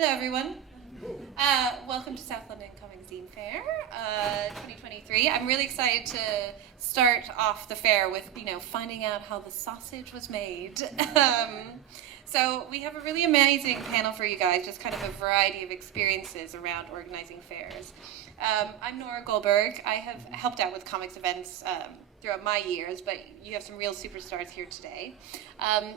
Hello everyone. Welcome to South London Comic Zine Fair 2023. I'm really excited to start off the fair with, finding out how the sausage was made. So we have a really amazing panel for you guys, just kind of a variety of experiences around organizing fairs. I'm Nora Goldberg. I have helped out with comics events throughout my years, but you have some real superstars here today.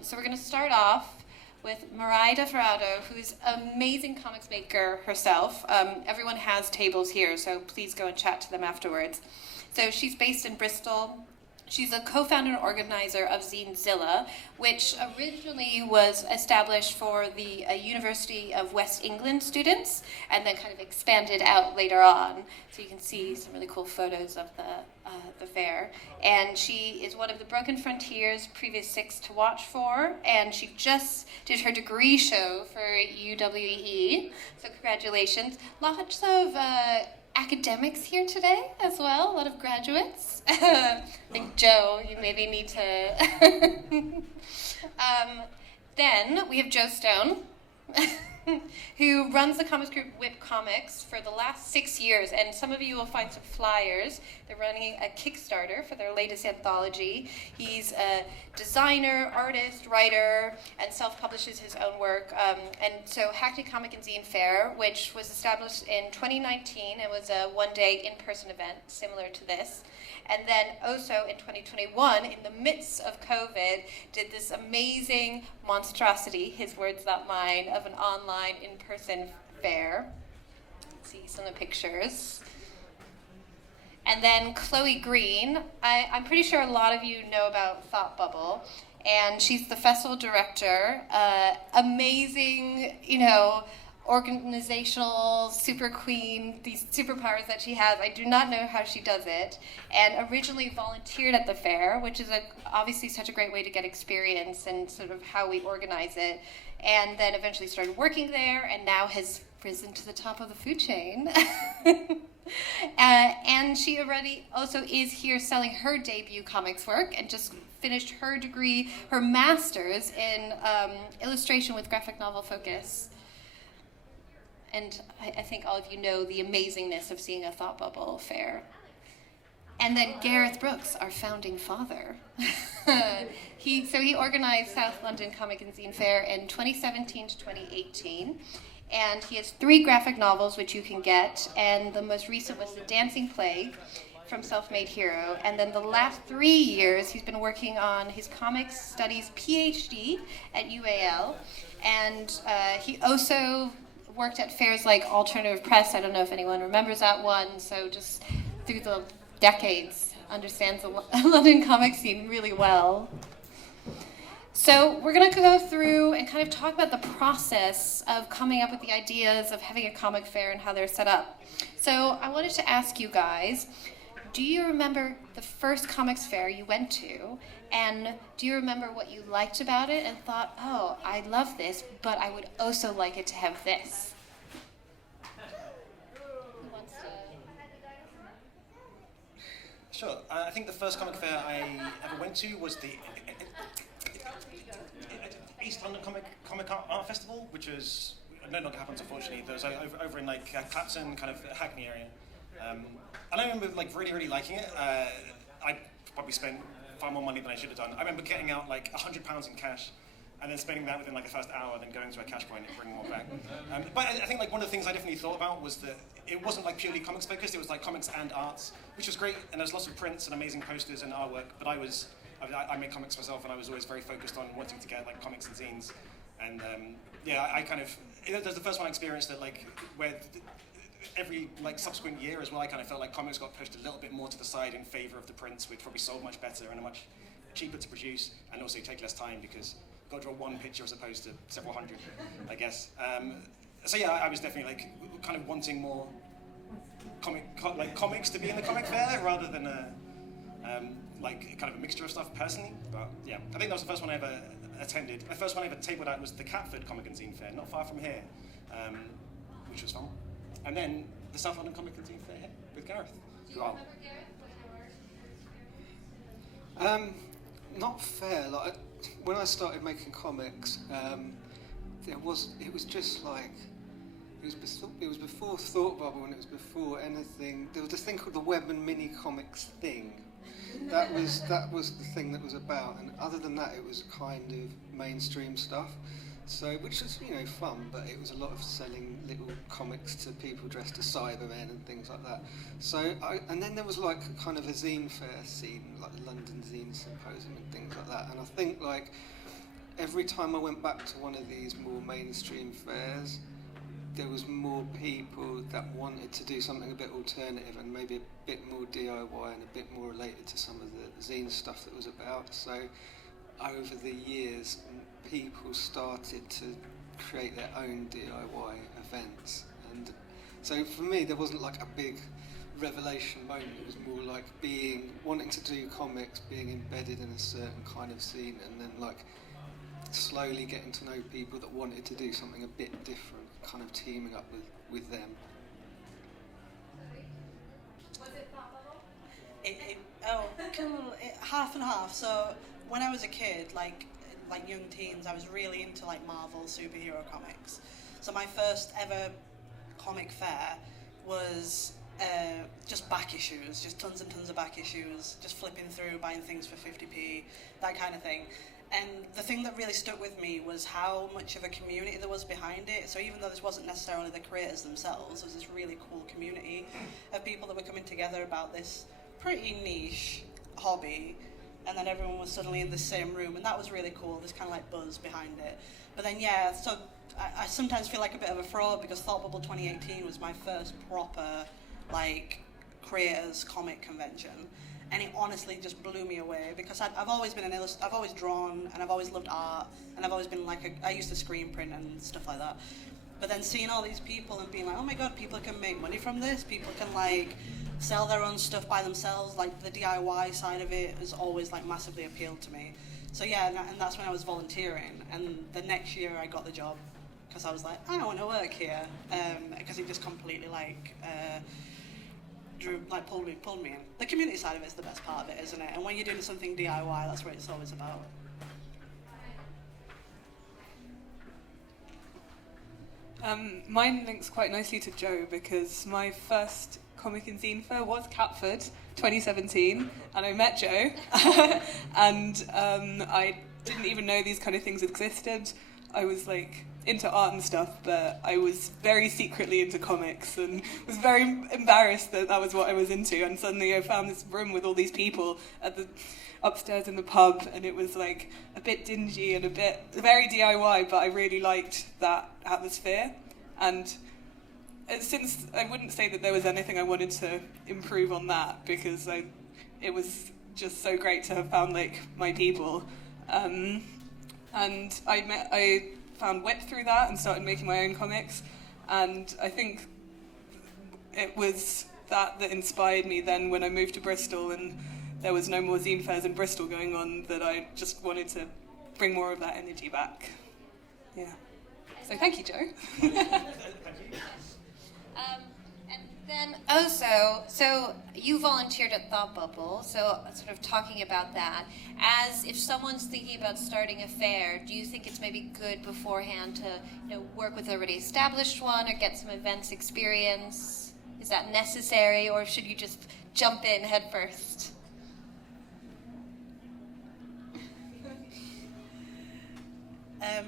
So we're going to start off with Maraida Ferrado, who's an amazing comics maker herself. Everyone has tables here, so please go and chat to them afterwards. So she's based in Bristol. She's a co-founder and organizer of Zinezilla, which originally was established for the University of West England students, and then kind of expanded out later on. So you can see some really cool photos of the fair. And she is one of the Broken Frontiers previous 6 to watch for, and she just did her degree show for UWE. So congratulations. Lots of academics here today as well, a lot of graduates. I think Joe, you maybe need to... Then we have Joe Stone, who runs the comics group Whip Comics for the last 6 years, and some of you will find some flyers. They're running a Kickstarter for their latest anthology. He's a designer, artist, writer, and self-publishes his own work. And so Hackney Comic and Zine Fair, which was established in 2019, it was a one-day in-person event similar to this. And then also in 2021, in the midst of COVID, did this amazing monstrosity, his words not mine, of an online in-person fair. Let's see some of the pictures. And then Chloe Green, I'm pretty sure a lot of you know about Thought Bubble, and she's the festival director, amazing, organizational super queen, these superpowers that she has. I do not know how she does it, and originally volunteered at the fair, which is obviously such a great way to get experience and sort of how we organize it, and then eventually started working there, and now has risen to the top of the food chain. And she already also is here selling her debut comics work, and just finished her degree, her master's in illustration with graphic novel focus. And I think all of you know the amazingness of seeing a Thought Bubble fair. And then Gareth Brooks, our founding father. He organized South London Comic and Zine Fair in 2017 to 2018. And he has 3 graphic novels which you can get. And the most recent was The Dancing Plague from Self-Made Hero. And then the last 3 years, he's been working on his comics studies PhD at UAL. And he also worked at fairs like Alternative Press. I don't know if anyone remembers that one. So just through the decades, understands the London comic scene really well. So we're going to go through and kind of talk about the process of coming up with the ideas of having a comic fair and how they're set up. So I wanted to ask you guys, do you remember the first comics fair you went to? And do you remember what you liked about it and thought, oh, I love this, but I would also like it to have this? Who wants to? Sure. I think the first comic fair I ever went to was the East London Comic Art Festival, which was no longer happens, unfortunately. There was over in Clapton, kind of Hackney area. And I remember really, really liking it. I probably spent far more money than I should have done. I remember getting out £100 in cash, and then spending that within the first hour, then going to a cash point and bringing more back. But I think one of the things I definitely thought about was that it wasn't purely comics focused. It was comics and arts, which was great. And there's lots of prints and amazing posters and artwork. But I make comics myself, and I was always very focused on wanting to get comics and zines. And I kind of there's the first one I experienced that where every subsequent year as well, I kind of felt like comics got pushed a little bit more to the side in favor of the prints, which probably sold much better and are much cheaper to produce, and also take less time because you've got to draw one picture as opposed to several hundred, I guess. So yeah, I was definitely kind of wanting more comics to be in the comic fair rather than kind of a mixture of stuff personally. But yeah, I think that was the first one I ever attended. The first one I ever tabled at was the Catford Comic and Zine Fair, not far from here, which was fun. And then the South London Comic and Zine Fair with Gareth. Do you remember Gareth? Not fair. When I started making comics, it was just it was before Thought Bubble, and it was before anything. There was this thing called the Web and Mini Comics thing. That was the thing that was about, and other than that, it was kind of mainstream stuff. So, which was, you know, fun, but it was a lot of selling little comics to people dressed as Cybermen and things like that. So, and then there was like a kind of a zine fair scene, like the London Zine Symposium and things like that. And I think like every time I went back to one of these more mainstream fairs, there was more people that wanted to do something a bit alternative and maybe a bit more DIY and a bit more related to some of the zine stuff that was about. So over the years, people started to create their own DIY events. And so for me, there wasn't like a big revelation moment. It was more like wanting to do comics, being embedded in a certain kind of scene, and then like slowly getting to know people that wanted to do something a bit different, kind of teaming up with them. Was it Thought Bubble? Half and half. So when I was a kid, like young teens, I was really into like Marvel superhero comics. So my first ever comic fair was just back issues, just tons and tons of back issues, just flipping through, buying things for 50p, that kind of thing. And the thing that really stuck with me was how much of a community there was behind it. So even though this wasn't necessarily the creators themselves, there was this really cool community of people that were coming together about this pretty niche hobby, and then everyone was suddenly in the same room, and that was really cool. There's kind of like buzz behind it. But then so I sometimes feel like a bit of a fraud, because Thought Bubble 2018 was my first proper like creators comic convention. And it honestly just blew me away, because I've always been I've always drawn, and I've always loved art, and I've always been like I used to screen print and stuff like that. But then seeing all these people and being like, oh my god, people can make money from this, people can like sell their own stuff by themselves, like the DIY side of it has always like massively appealed to me. So yeah, and that's when I was volunteering, and the next year I got the job, because I was like, I want to work here, because it just completely like pulled me in. The community side of it is the best part of it, isn't it? And when you're doing something DIY, that's what it's always about. Mine links quite nicely to Joe, because my first comic and zine fair was Catford 2017, and I met Joe, and I didn't even know these kind of things existed. I was like into art and stuff, but I was very secretly into comics and was very embarrassed that that was what I was into. And suddenly I found this room with all these people at the upstairs in the pub, and it was like a bit dingy and a bit very DIY, but I really liked that atmosphere. And since I wouldn't say that there was anything I wanted to improve on that, because it was just so great to have found like my people. And I found Whip through that and started making my own comics, and I think it was that inspired me then when I moved to Bristol and there was no more zine fairs in Bristol going on, that I just wanted to bring more of that energy back. Yeah. So thank you, Joe. Thank you. And then also, so you volunteered at Thought Bubble, so sort of talking about that, as if someone's thinking about starting a fair, do you think it's maybe good beforehand to work with an already established one or get some events experience? Is that necessary, or should you just jump in head first?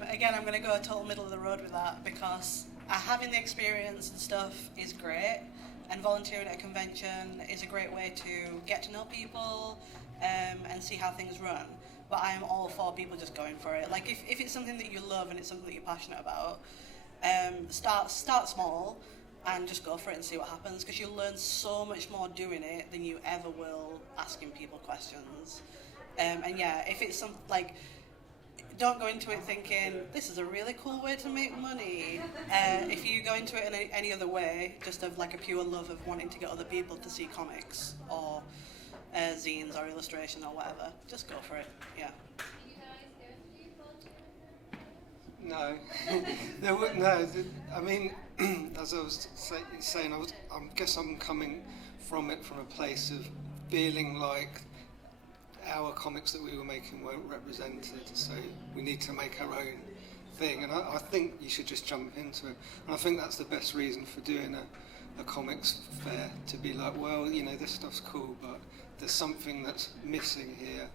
Again, I'm going to go a total middle of the road with that, because having the experience and stuff is great, and volunteering at a convention is a great way to get to know people and see how things run. But I am all for people just going for it. Like if it's something that you love and it's something that you're passionate about, start small and just go for it and see what happens, because you'll learn so much more doing it than you ever will asking people questions. And yeah, if it's don't go into it thinking, this is a really cool way to make money. If you go into it in any other way, just of like a pure love of wanting to get other people to see comics or zines or illustration or whatever, just go for it, yeah. No, no. I mean, as I was saying, I guess I'm coming from it from a place of feeling like our comics that we were making weren't represented, so we need to make our own thing, and I think you should just jump into it. And I think that's the best reason for doing a comics fair, to be like, well, you know, this stuff's cool, but there's something that's missing here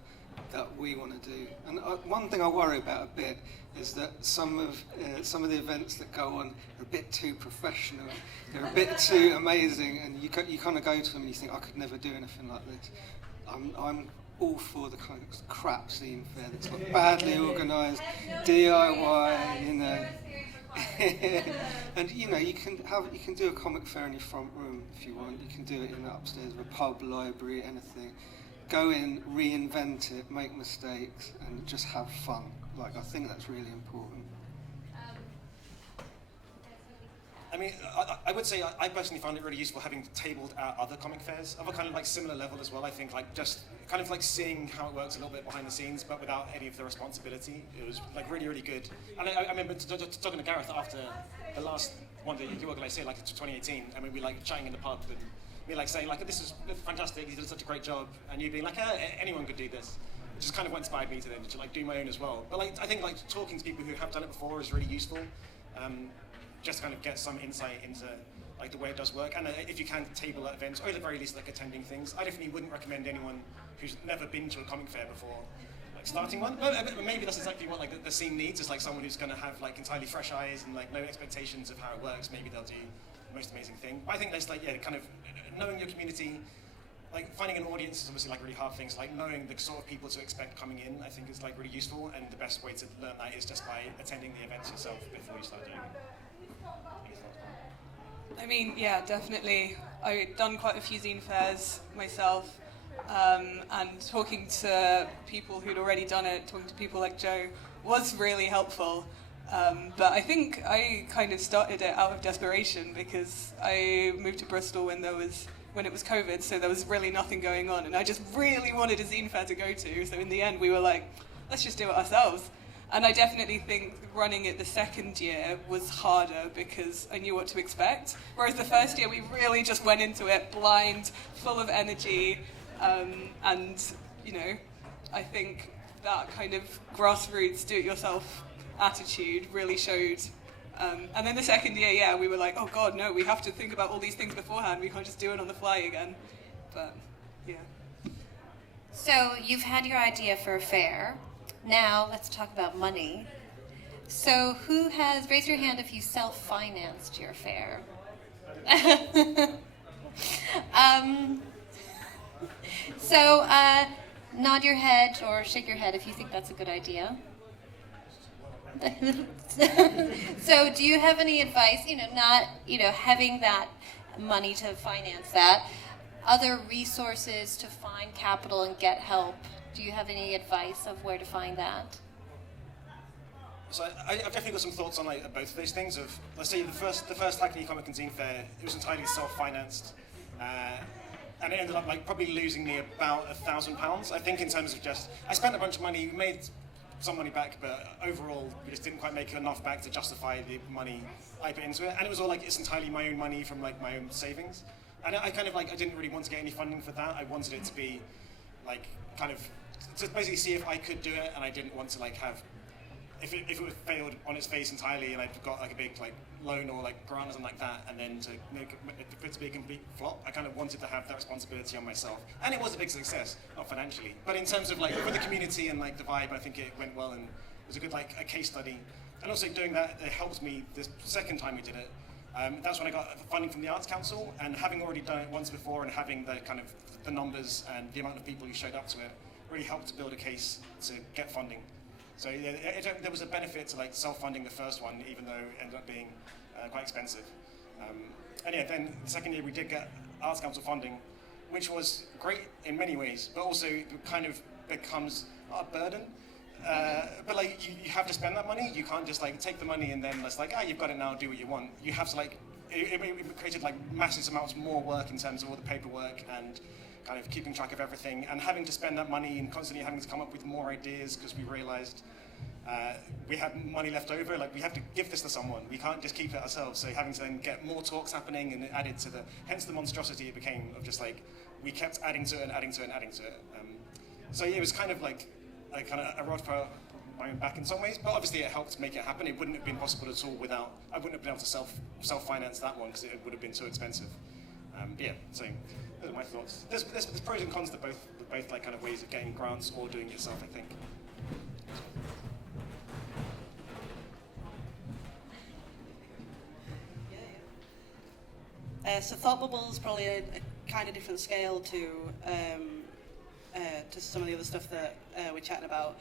that we want to do. And one thing I worry about a bit is that some of the events that go on are a bit too professional, they're a bit too amazing, and you kind of go to them and you think, I could never do anything like this. I'm all for the kind of crap zine fair that's like badly organised, DIY, you know. And you know, you can do a comic fair in your front room if you want. You can do it in the upstairs of a pub, library, anything. Go in, reinvent it, make mistakes, and just have fun. Like, I think that's really important. I mean, I would say I personally found it really useful having tabled out other comic fairs of a kind of like similar level as well. I think like just kind of like seeing how it works a little bit behind the scenes, but without any of the responsibility. It was like really, really good. And I remember talking to Gareth after the last one that you organised here, like 2018, and we were like chatting in the pub and me like saying like, this is fantastic, you did such a great job, and you being like, anyone could do this. Which is kind of what inspired me to then to like do my own as well. But like I think like talking to people who have done it before is really useful. Just kind of get some insight into like the way it does work, and if you can table at events, or at the very least like attending things. I definitely wouldn't recommend anyone who's never been to a comic fair before like starting one. But maybe that's exactly what like the scene needs, is like someone who's going to have like entirely fresh eyes and like no expectations of how it works. Maybe they'll do the most amazing thing. But I think there's like kind of knowing your community, like finding an audience is obviously like really hard things. Like knowing the sort of people to expect coming in, I think is like really useful, and the best way to learn that is just by attending the events yourself before you start doing it. I mean, yeah, definitely. I've done quite a few zine fairs myself, and talking to people who'd already done it, talking to people like Joe, was really helpful. But I think I kind of started it out of desperation because I moved to Bristol when it was COVID, so there was really nothing going on, and I just really wanted a zine fair to go to. So in the end, we were like, let's just do it ourselves. And I definitely think running it the second year was harder because I knew what to expect. Whereas the first year, we really just went into it blind, full of energy. And, you know, I think that kind of grassroots, do-it-yourself attitude really showed. And then the second year, yeah, we were like, oh God, no, we have to think about all these things beforehand. We can't just do it on the fly again. But, yeah. So you've had your idea for a fair. Now let's talk about money. So raise your hand if you self-financed your fair. So nod your head or shake your head if you think that's a good idea. So do you have any advice, not, having that money to finance that, other resources to find capital and get help? Do you have any advice of where to find that? So I've definitely got some thoughts on like both of those things. Of let's say the first Hackney Comic and Zine Fair, it was entirely self-financed, and it ended up like probably losing me about £1,000. I think in terms of I spent a bunch of money, we made some money back, but overall we just didn't quite make enough back to justify the money I put into it. And it was all like it's entirely my own money from like my own savings, and I kind of like I didn't really want to get any funding for that. I wanted it to be like kind of to basically see if I could do it, and I didn't want to like have if it failed on its face entirely, and I'd got like a big like loan or like grant or something like that, and then to make it to be a complete flop. I kind of wanted to have that responsibility on myself, and it was a big success, not financially, but in terms of like with the community and like the vibe, I think it went well, and it was a good like a case study. And also doing that, it helped me the second time we did it. That's when I got funding from the Arts Council, and having already done it once before, and having the kind of the numbers and the amount of people who showed up to it really helped to build a case to get funding. So yeah, there was a benefit to like self-funding the first one, even though it ended up being quite expensive. And yeah, then the second year we did get Arts Council funding, which was great in many ways, but also it kind of becomes a burden. But like you have to spend that money. You can't just like take the money and then it's like, you've got it now, do what you want. You have to like, it created like massive amounts more work in terms of all the paperwork and kind of keeping track of everything, and having to spend that money and constantly having to come up with more ideas because we realized we had money left over. Like we have to give this to someone. We can't just keep it ourselves. So having to then get more talks happening and added to hence the monstrosity it became of just like we kept adding to it and adding to it and adding to it. So yeah, it was kind of like a rod for my own back in some ways, but obviously it helped make it happen. It wouldn't have been possible at all without, I wouldn't have been able to self-finance that one because it would have been too expensive. But yeah, so those are my thoughts. There's pros and cons to both like kind of ways of getting grants or doing it yourself, I think. So Thought Bubble is probably a kind of different scale to some of the other stuff that we're chatting about.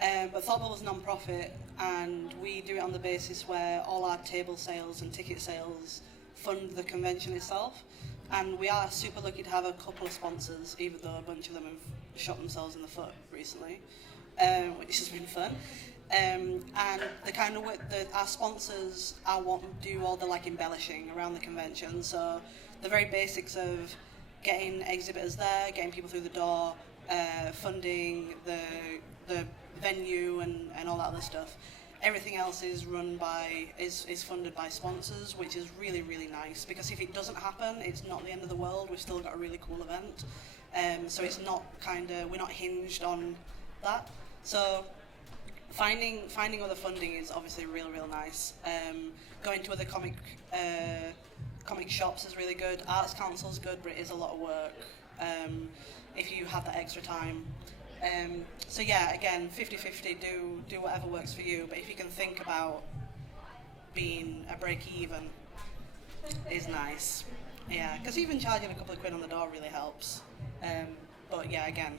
But Thought Bubble is non-profit, and we do it on the basis where all our table sales and ticket sales fund the convention itself. And we are super lucky to have a couple of sponsors, even though a bunch of them have shot themselves in the foot recently, which has been fun. And the kind of our sponsors are what do all the like embellishing around the convention. So the very basics of getting exhibitors there, getting people through the door, funding the venue and all that other stuff. Everything else is is funded by sponsors, which is really, really nice, because if it doesn't happen, it's not the end of the world. We've still got a really cool event. So it's not we're not hinged on that. So finding other funding is obviously real, real nice. Going to other comic shops is really good. Arts Council is good, but it is a lot of work if you have that extra time. So yeah, again, 50-50, do whatever works for you, but if you can think about being a break-even is nice. Yeah, because even charging a couple of quid on the door really helps. But yeah, again,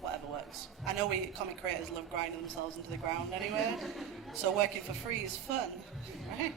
whatever works. I know we comic creators love grinding themselves into the ground anyway, so working for free is fun, right?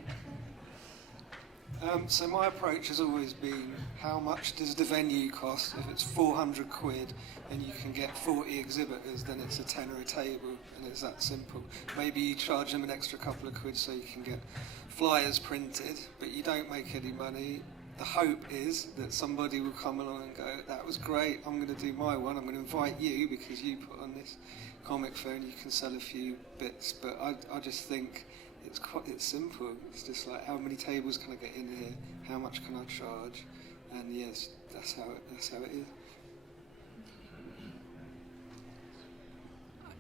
So my approach has always been, how much does the venue cost? If it's 400 quid and you can get 40 exhibitors, then it's a tenner a table, and it's that simple. Maybe you charge them an extra couple of quid so you can get flyers printed, but you don't make any money. The hope is that somebody will come along and go, that was great, I'm going to do my one, I'm going to invite you because you put on this comic fair and you can sell a few bits. But I just think it's simple. It's just like, how many tables can I get in here? How much can I charge? And yes, that's how it is.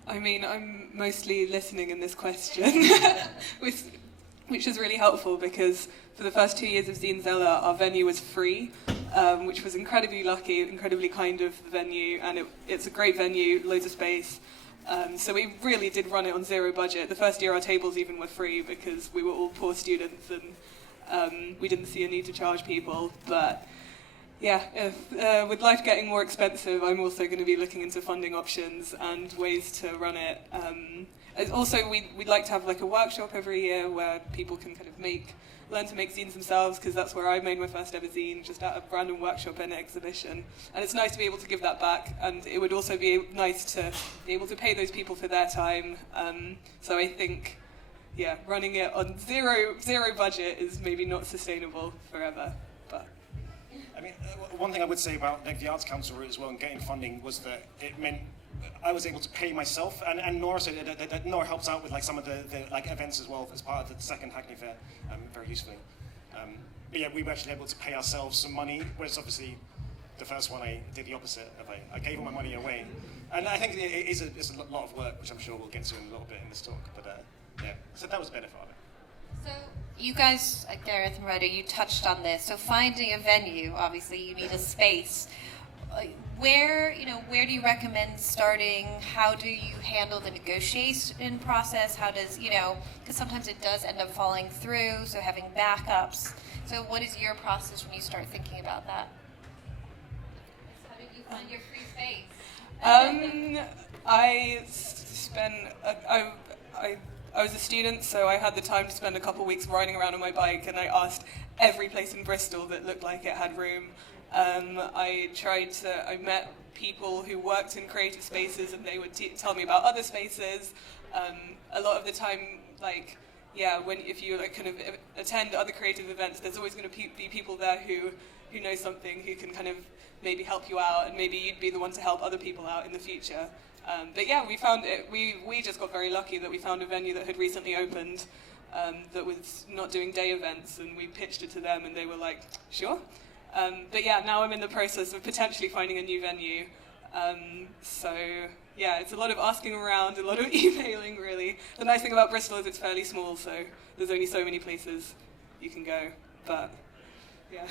I mean, I'm mostly listening in this question, which is really helpful, because for the first 2 years of Zine Zeller, our venue was free, which was incredibly lucky, incredibly kind of the venue, and it's a great venue, loads of space. So we really did run it on zero budget. The first year our tables even were free because we were all poor students and we didn't see a need to charge people. But yeah, with life getting more expensive, I'm also going to be looking into funding options and ways to run it. Also, we'd like to have like a workshop every year where people can kind of learn to make zines themselves, because that's where I made my first ever zine, just at a random workshop and exhibition. And it's nice to be able to give that back, and it would also be nice to be able to pay those people for their time. So I think, yeah, running it on zero budget is maybe not sustainable forever. But I mean, one thing I would say about like the Arts Council route as well and getting funding was that it meant I was able to pay myself, and Nora said that Nora helps out with like some of the like events as well as part of the second Hackney Fair, very usefully. But yeah, we were actually able to pay ourselves some money, whereas obviously the first one I did the opposite. I gave all my money away, and I think it's a lot of work, which I'm sure we'll get to in a little bit in this talk. But yeah, so that was the benefit of it. So you guys, Gareth and Ryder, you touched on this. So finding a venue, obviously you need a space. Where do you recommend starting? How do you handle the negotiation process? How does, because sometimes it does end up falling through, so having backups. So what is your process when you start thinking about that? How did you find your free space? I was a student, so I had the time to spend a couple of weeks riding around on my bike, and I asked every place in Bristol that looked like it had room. I met people who worked in creative spaces, and they would tell me about other spaces. A lot of the time, if you kind of attend other creative events, there's always going to be people there who know something, who can kind of maybe help you out, and maybe you'd be the one to help other people out in the future. But yeah, we found it. We just got very lucky that we found a venue that had recently opened, that was not doing day events, and we pitched it to them, and they were like, sure. But yeah, now I'm in the process of potentially finding a new venue. So yeah, it's a lot of asking around, a lot of emailing, really. The nice thing about Bristol is it's fairly small, so there's only so many places you can go. But, yeah.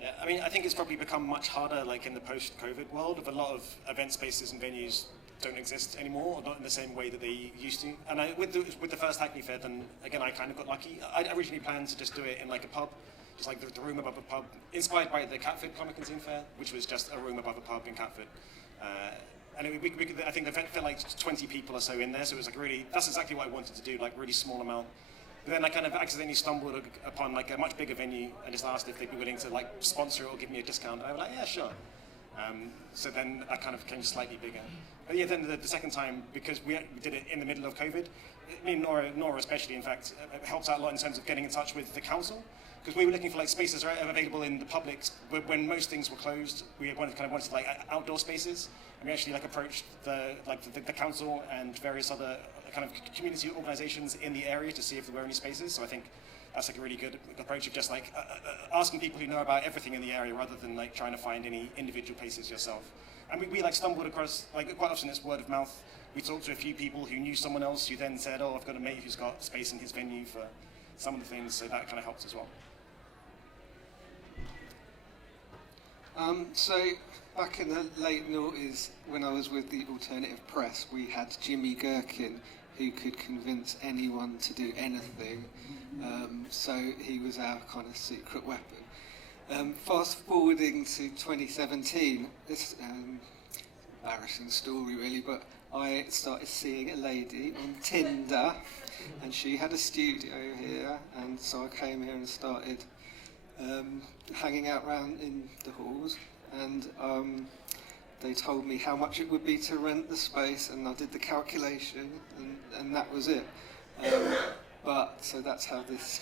Yeah, I mean, I think it's probably become much harder, like in the post-COVID world, of a lot of event spaces and venues don't exist anymore, or not in the same way that they used to. And with the first Hackney Fair, then again, I kind of got lucky. I originally planned to just do it in like a pub, just like the room above a pub, inspired by the Catford Comic and Zine Fair, which was just a room above a pub in Catford. And I think the event fit like 20 people or so in there, so it was like really, that's exactly what I wanted to do, like really small amount. But then I kind of accidentally stumbled upon like a much bigger venue and just asked if they'd be willing to like sponsor it or give me a discount. And I was like, yeah, sure. So then that kind of became slightly bigger. But yeah, then the second time, because we did it in the middle of COVID, me and Nora especially, in fact, helped out a lot in terms of getting in touch with the council. Because we were looking for like spaces available in the public, but when most things were closed, we wanted like outdoor spaces. And we actually like approached the council and various other kind of community organisations in the area to see if there were any spaces. So I think that's like a really good approach of just like asking people who know about everything in the area rather than like trying to find any individual places yourself. And we like stumbled across, like quite often it's word of mouth. We talked to a few people who knew someone else who then said, oh, I've got a mate who's got space in his venue for some of the things, so that kind of helps as well. So back in the late noughties, when I was with the alternative press, we had Jimmy Gherkin, who could convince anyone to do anything. So he was our kind of secret weapon. Fast forwarding to 2017, this embarrassing story really, but I started seeing a lady on Tinder, and she had a studio here, and so I came here and started hanging out around in the halls, and they told me how much it would be to rent the space, and I did the calculation, and that was it. So that's how this.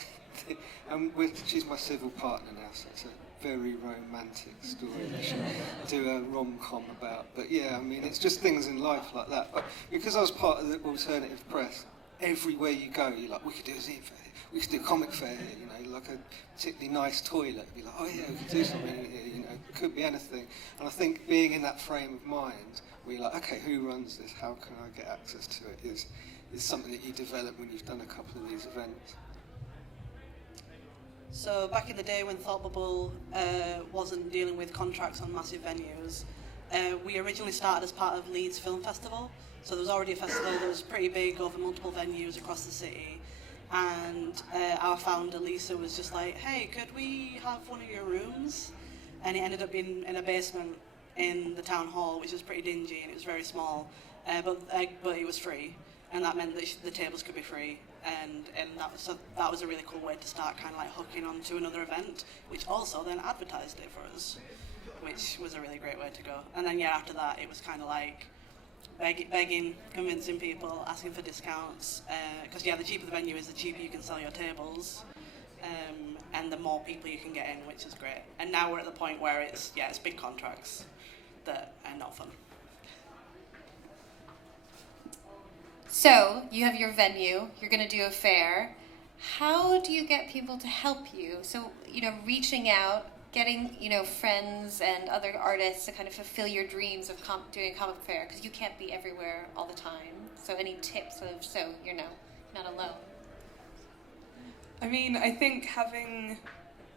She's my civil partner now, so it's a very romantic story I should do a rom-com about. But yeah, I mean, it's just things in life like that. But because I was part of the alternative press, everywhere you go, you're like, we could do a zine fair, we could do a comic fair here, you know, like a particularly nice toilet. Be like, oh yeah, we could do something here, you know, it could be anything. And I think being in that frame of mind, where you're like, okay, who runs this? How can I get access to it? Is something that you develop when you've done a couple of these events. So back in the day when Thought Bubble wasn't dealing with contracts on massive venues, we originally started as part of Leeds Film Festival. So there was already a festival that was pretty big over multiple venues across the city. And our founder, Lisa, was just like, hey, could we have one of your rooms? And it ended up being in a basement in the town hall, which was pretty dingy and it was very small. But it was free. And that meant that the tables could be free. And that was a really cool way to start kind of like hooking onto another event, which also then advertised it for us, which was a really great way to go. And then yeah, after that it was kind of like begging, convincing people, asking for discounts, because the cheaper the venue is, the cheaper you can sell your tables, and the more people you can get in, which is great. And now we're at the point where it's big contracts that are not fun. So, you have your venue, you're going to do a fair. How do you get people to help you? So, reaching out, getting, friends and other artists to kind of fulfill your dreams of doing a comic fair, because you can't be everywhere all the time. So, any tips so you're not alone? I mean, I think having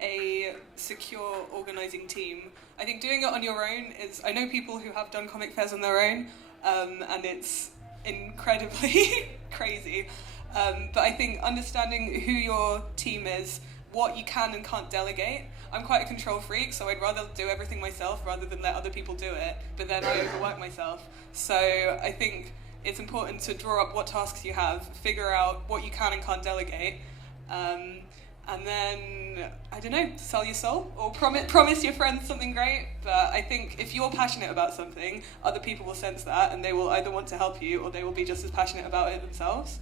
a secure organising team, I think doing it on your own is, I know people who have done comic fairs on their own, and it's incredibly crazy, but I think understanding who your team is, what you can and can't delegate. I'm quite a control freak, so I'd rather do everything myself rather than let other people do it, but then I overwork myself. So I think it's important to draw up what tasks you have, figure out what you can and can't delegate, and then, I don't know, sell your soul or promise your friends something great. But I think if you're passionate about something, other people will sense that and they will either want to help you or they will be just as passionate about it themselves.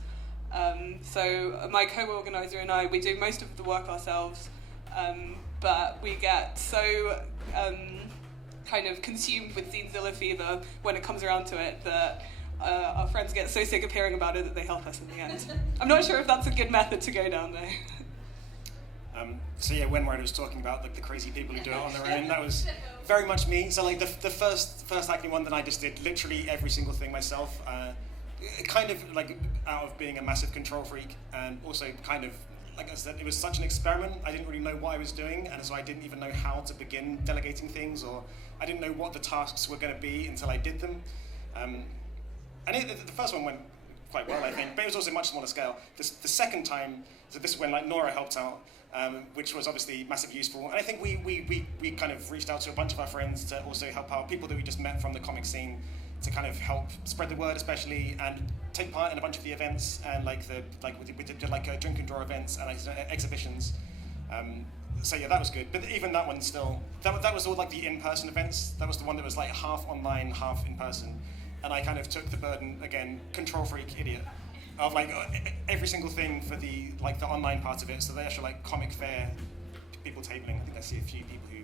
So my co-organizer and I, we do most of the work ourselves, but we get so kind of consumed with Zinezilla fever when it comes around to it that our friends get so sick of hearing about it that they help us in the end. I'm not sure if that's a good method to go down though. So yeah, when Ryder was talking about like the crazy people who do it on their own, that was very much me. So like the first Hackney one that I just did literally every single thing myself, kind of like out of being a massive control freak, and also kind of, like I said, it was such an experiment. I didn't really know what I was doing, and so I didn't even know how to begin delegating things, or I didn't know what the tasks were going to be until I did them. And the first one went quite well, I think, but it was also a much smaller scale. The second time, so this is when like Nora helped out, which was obviously massively useful. And I think we kind of reached out to a bunch of our friends to also help out people that we just met from the comic scene, to kind of help spread the word, especially, and take part in a bunch of the events, and we did like drink and draw events and exhibitions. So yeah, that was good. But even that one still, that was all like the in-person events. That was the one that was like half online, half in person. And I kind of took the burden, again, control freak idiot, of like every single thing for the online part of it. So the actual like comic fair, people tabling. I think I see a few people who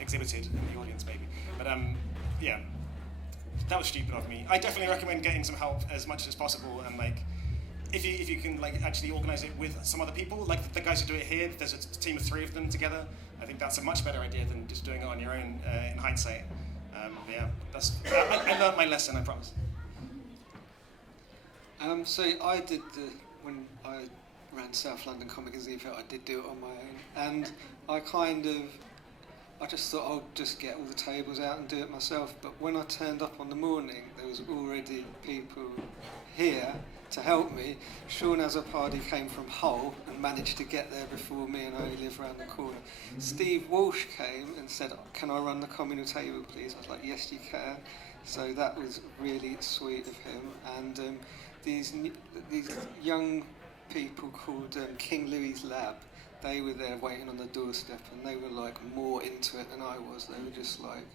exhibited in the audience maybe. But yeah, that was stupid of me. I definitely recommend getting some help as much as possible, and like if you can like actually organize it with some other people, like the guys who do it here, there's a team of 3 of them together. I think that's a much better idea than just doing it on your own in hindsight. Yeah, I learned my lesson, I promise. So I did when I ran South London Comic and Zine Fair, I did do it on my own, and I just thought I'll just get all the tables out and do it myself. But when I turned up on the morning, there was already people here to help me. Sean Azzopardi came from Hull and managed to get there before me, and I only live around the corner. Steve Walsh came and said, "Can I run the communal table, please?" I was like, "Yes, you can." So that was really sweet of him. And these young people called King Louis Lab, they were there waiting on the doorstep, and they were like more into it than I was. They were just like,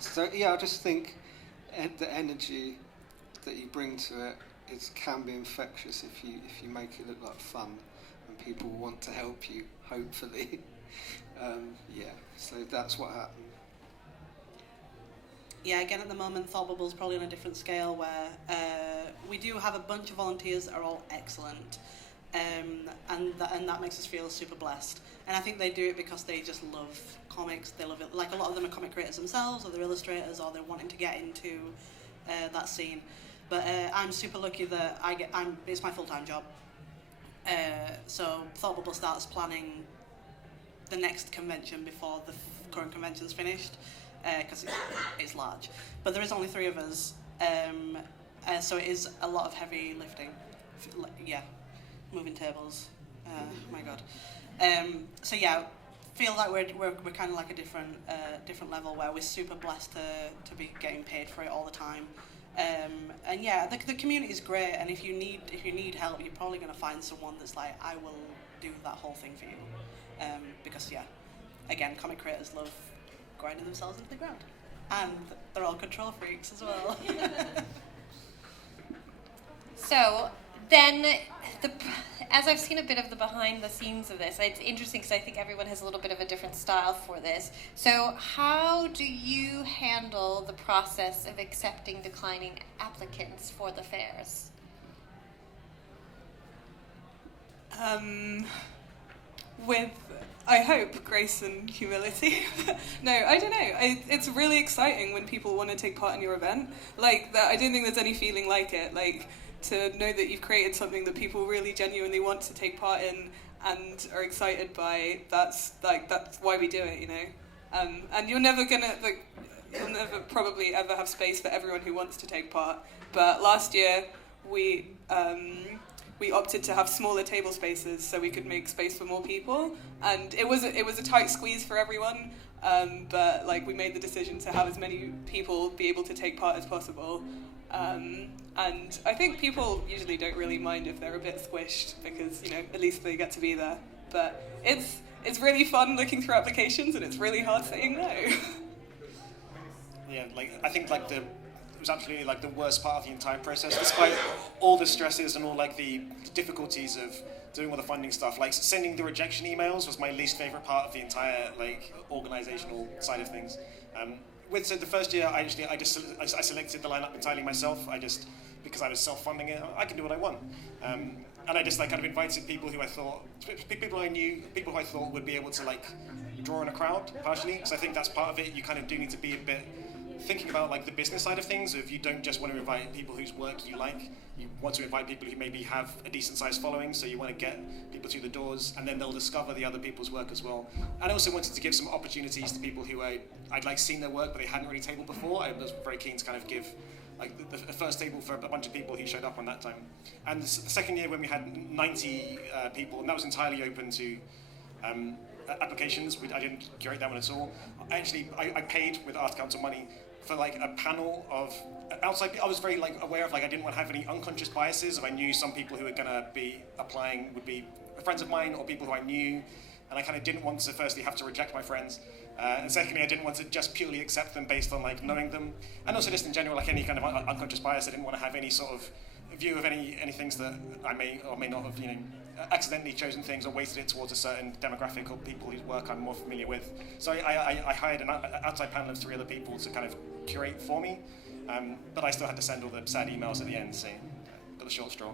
so yeah, I just think the energy that you bring to it can be infectious if you make it look like fun, and people want to help you, hopefully. Yeah, so that's what happened. Yeah, again, at the moment, Thought Bubble's probably on a different scale, where we do have a bunch of volunteers that are all excellent, and that makes us feel super blessed. And I think they do it because they just love comics. They love it. Like, a lot of them are comic creators themselves, or they're illustrators, or they're wanting to get into that scene. But I'm super lucky that it's my full-time job. So Thought Bubble starts planning the next convention before the current convention's finished, because it's large. But there is only 3 of us, so it is a lot of heavy lifting. Yeah, moving tables. My God. So yeah, feel like we're kind of like a different level, where we're super blessed to be getting paid for it all the time. And yeah, the community is great, and if you need help, you're probably going to find someone that's like, I will do that whole thing for you. Because yeah, again, comic creators love grinding themselves into the ground, and they're all control freaks as well. So then, as I've seen a bit of the behind the scenes of this, it's interesting because I think everyone has a little bit of a different style for this. So how do you handle the process of accepting declining applicants for the fairs? With, I hope, grace and humility. No, I don't know. It's really exciting when people want to take part in your event. Like, that, I don't think there's any feeling like it. Like, to know that you've created something that people really genuinely want to take part in and are excited by, that's why we do it, you know. And you'll never probably ever have space for everyone who wants to take part. But last year, we opted to have smaller table spaces so we could make space for more people, and it was a tight squeeze for everyone. But like, we made the decision to have as many people be able to take part as possible. And I think people usually don't really mind if they're a bit squished, because, you know, at least they get to be there. But it's really fun looking through applications, and it's really hard saying no. Yeah, like, I think like it was absolutely like the worst part of the entire process, despite all the stresses and all like the difficulties of doing all the funding stuff. Like, sending the rejection emails was my least favorite part of the entire like organizational side of things. So the first year, I selected the lineup entirely myself. Because I was self-funding it, I can do what I want. and I just like kind of invited people who I thought, people I knew, people who I thought would be able to like draw in a crowd, partially, because I think that's part of it. You kind of do need to be a bit thinking about like the business side of things. If you don't just want to invite people whose work you like, you want to invite people who maybe have a decent sized following, so you want to get people through the doors, and then they'll discover the other people's work as well. And I also wanted to give some opportunities to people who I'd like seen their work but they hadn't really tabled before. I was very keen to kind of give like the first table for a bunch of people who showed up on that time. And the second year when we had 90 people, and that was entirely open to applications. I didn't curate that one at all. I paid with Art Council money for like a panel of outside. I was very like aware of like I didn't want to have any unconscious biases. If I knew some people who were going to be applying would be friends of mine or people who I knew, and I kind of didn't want to firstly have to reject my friends, and secondly I didn't want to just purely accept them based on like knowing them, and also just in general like any kind of unconscious bias. I didn't want to have any sort of view of any things that I may or may not have accidentally chosen things or weighted it towards a certain demographic or people whose work I'm more familiar with. So I hired an outside panel of 3 other people to kind of curate for me, but I still had to send all the sad emails at the end saying, got the short straw.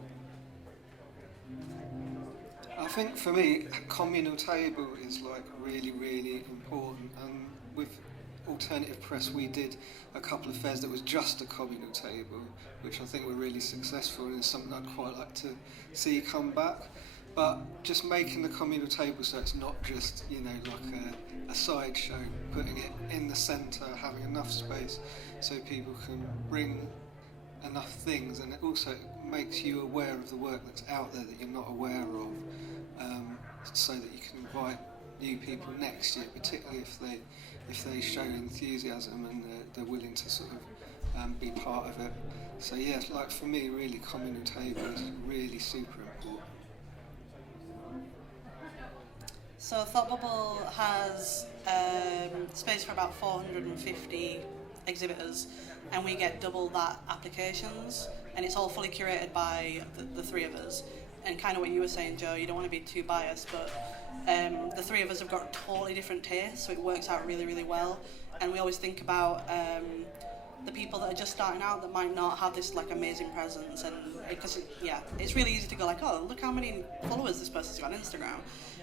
I think for me, communal table is like really, really important. And with Alternative Press, we did a couple of fairs that was just a communal table, which I think were really successful, and it's something I'd quite like to see come back. But just making the communal table so it's not just, like a sideshow, putting it in the centre, having enough space so people can bring enough things, and it also makes you aware of the work that's out there that you're not aware of, so that you can invite new people next year, particularly if they show enthusiasm and they're willing to sort of be part of it. So yeah, like for me, really, communal table is really super important. So Thought Bubble has space for about 450 exhibitors, and we get double that applications, and it's all fully curated by the 3 of us. And kind of what you were saying, Joe, you don't want to be too biased, but the 3 of us have got totally different tastes, so it works out really, really well. And we always think about the people that are just starting out that might not have this like amazing presence, and because it's really easy to go like, oh, look how many followers this person's got on Instagram,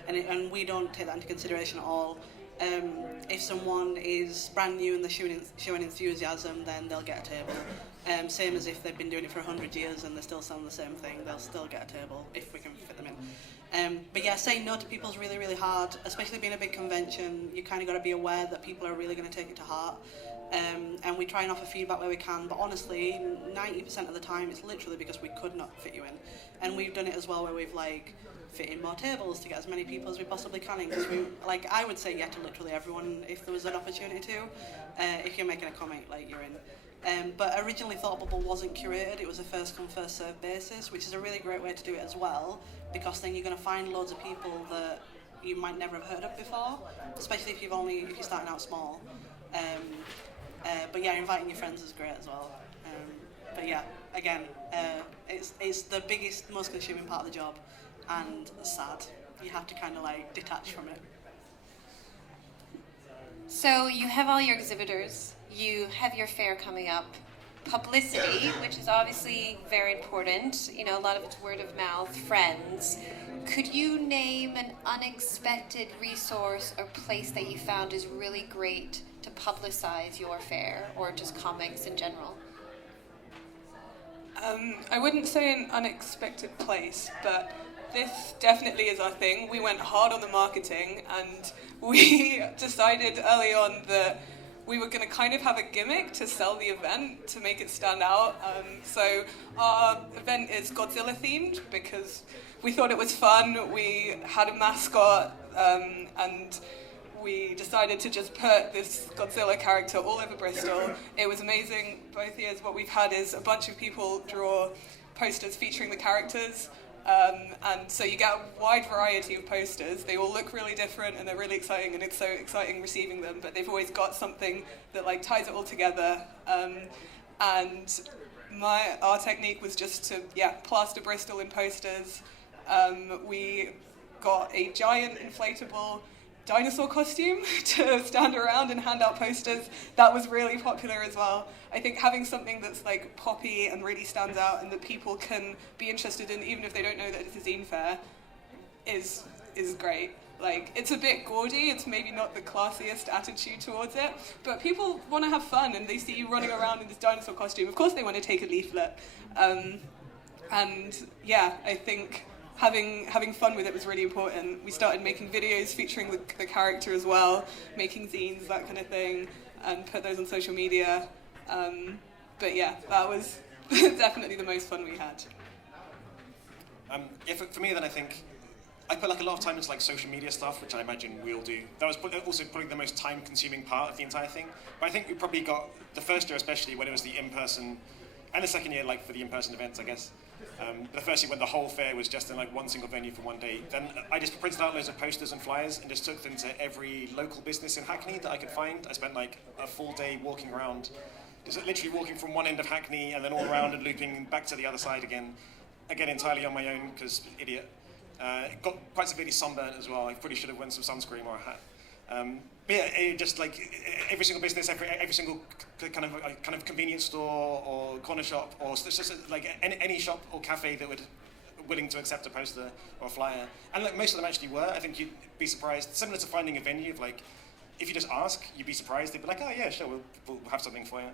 and we don't take that into consideration at all. If someone is brand new and they're showing enthusiasm, then they'll get a table. Same as if they've been doing it for 100 years and they're still selling the same thing, they'll still get a table if we can fit them in. But yeah, saying no to people is really, really hard, especially being a big convention. You kind of got to be aware that people are really going to take it to heart. And we try and offer feedback where we can, but honestly, 90% of the time it's literally because we could not fit you in. And we've done it as well where we've like fit in more tables to get as many people as we possibly can in, because I would say yeah to literally everyone if there was an opportunity to. If you're making a comic, like you're in. But originally Thought Bubble wasn't curated, it was a first come first served basis, which is a really great way to do it as well, because then you're going to find loads of people that you might never have heard of before, especially if you're starting out small. But yeah, inviting your friends is great as well. But yeah, again, it's the biggest, most consuming part of the job, and sad. You have to kind of like detach from it. So you have all your exhibitors, you have your fair coming up, publicity, which is obviously very important, a lot of it's word of mouth, friends. Could you name an unexpected resource or place that you found is really great to publicize your fair, or just comics in general? I wouldn't say an unexpected place, but this definitely is our thing. We went hard on the marketing, and we decided early on that we were going to kind of have a gimmick to sell the event to make it stand out. So our event is Godzilla themed because we thought it was fun. We had a mascot, and we decided to just put this Godzilla character all over Bristol. It was amazing. Both years what we've had is a bunch of people draw posters featuring the characters. And so you get a wide variety of posters. They all look really different and they're really exciting, and it's so exciting receiving them, but they've always got something that like ties it all together. And our technique was just to plaster Bristol in posters. We got a giant inflatable dinosaur costume to stand around and hand out posters. That was really popular as well. I think having something that's like poppy and really stands out and that people can be interested in, even if they don't know that it's a zine fair, is great. Like, it's a bit gaudy, it's maybe not the classiest attitude towards it, but people want to have fun and they see you running around in this dinosaur costume. Of course they want to take a leaflet. And yeah, I think having fun with it was really important. We started making videos featuring the character as well, making zines, that kind of thing, and put those on social media. But yeah, that was definitely the most fun we had. Yeah, for me then I think I put like a lot of time into like social media stuff, which I imagine we all do. That was also probably the most time-consuming part of the entire thing. But I think we probably got, the first year especially, when it was the in-person, and the second year like for the in-person events, I guess. The first year when the whole fair was just in like one single venue for one day, then I just printed out loads of posters and flyers and just took them to every local business in Hackney that I could find. I spent like a full day walking around, just literally walking from one end of Hackney and then all around and looping back to the other side again entirely on my own, because idiot. Got quite severely sunburnt as well. I probably should have worn some sunscreen or a hat. But yeah, it just like every single business, every single kind of convenience store or corner shop, or just like any shop or cafe that would willing to accept a poster or a flyer. And like most of them actually were. I think you'd be surprised. Similar to finding a venue, of like if you just ask, you'd be surprised. They'd be like, oh yeah, sure, we'll have something for you.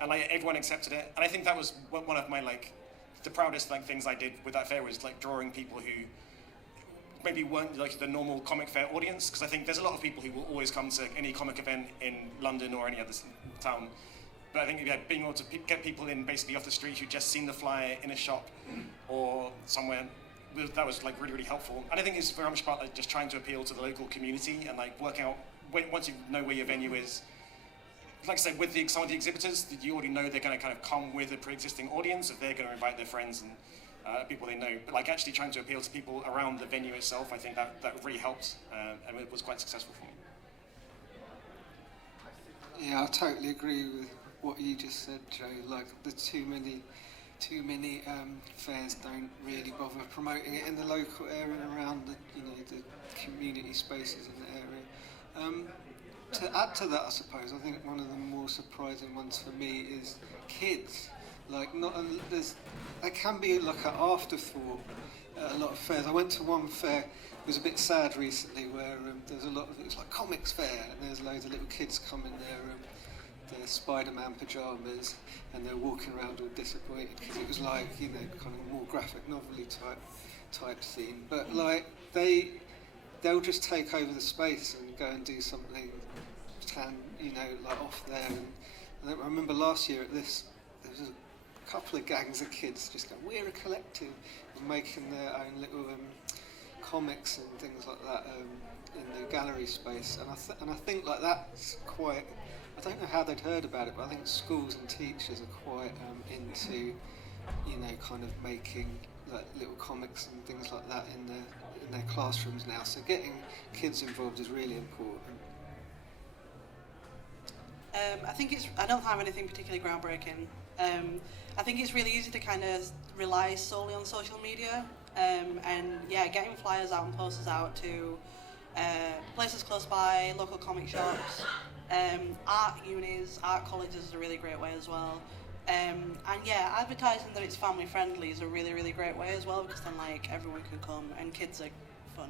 And like everyone accepted it. And I think that was one of my like the proudest like things I did with that fair, was like drawing people who maybe weren't like the normal comic fair audience, because I think there's a lot of people who will always come to any comic event in London or any other town. But I think being able to get people in basically off the street who'd just seen the flyer in a shop or somewhere, that was like really, really helpful. And I think it's very much about like just trying to appeal to the local community and like work out, once you know where your venue is, like I said, with some of the exhibitors, you already know they're going to kind of come with a pre-existing audience, if they're going to invite their friends and people they know. But like actually trying to appeal to people around the venue itself, I think that really helped, and it was quite successful for me. Yeah, I totally agree with what you just said, Joe. Like the too many fairs don't really bother promoting it in the local area and around the community spaces in the area. To add to that, I suppose, I think one of the more surprising ones for me is kids. Like, there can be like an afterthought at a lot of fairs. I went to one fair, it was a bit sad recently, where there's a lot of, it was like comics fair, and there's loads of little kids coming there, their Spider-Man pyjamas, and they're walking around all disappointed because it was like, kind of more graphic novel-y type scene. But like, they'll just take over the space and go and do something like off there. And I remember last year at this, there was a couple of gangs of kids just going, we're a collective, and making their own little comics and things like that in the gallery space. And I think like that's quite, I don't know how they'd heard about it, but I think schools and teachers are quite into, kind of making like little comics and things like that in their classrooms now. So getting kids involved is really important. I don't have anything particularly groundbreaking. I think it's really easy to kind of rely solely on social media, and yeah, getting flyers out and posters out to places close by, local comic shops, art unis, art colleges is a really great way as well. And yeah, advertising that it's family friendly is a really, really great way as well, because then like everyone can come and kids are fun.